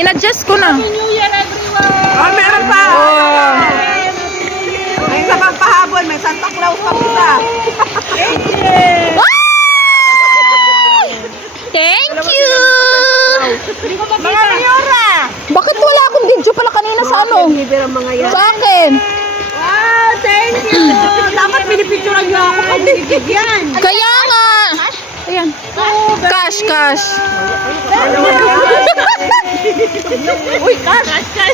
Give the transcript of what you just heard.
In-adjust ko na. Happy New Year, everyone! Oh, meron pa. Oh. May isa pang pahabol. May Santa Claus pang isa. Wow! Thank you! Mga Leora. Bakit wala akong video pala kanina sa ano? Libre ang mga yan. Sa akin. Wow, thank you. Dapat pinipicturean niyo ako pag binibigyan. Kaya nga. Ayan. Cash, cash. Uy, cash.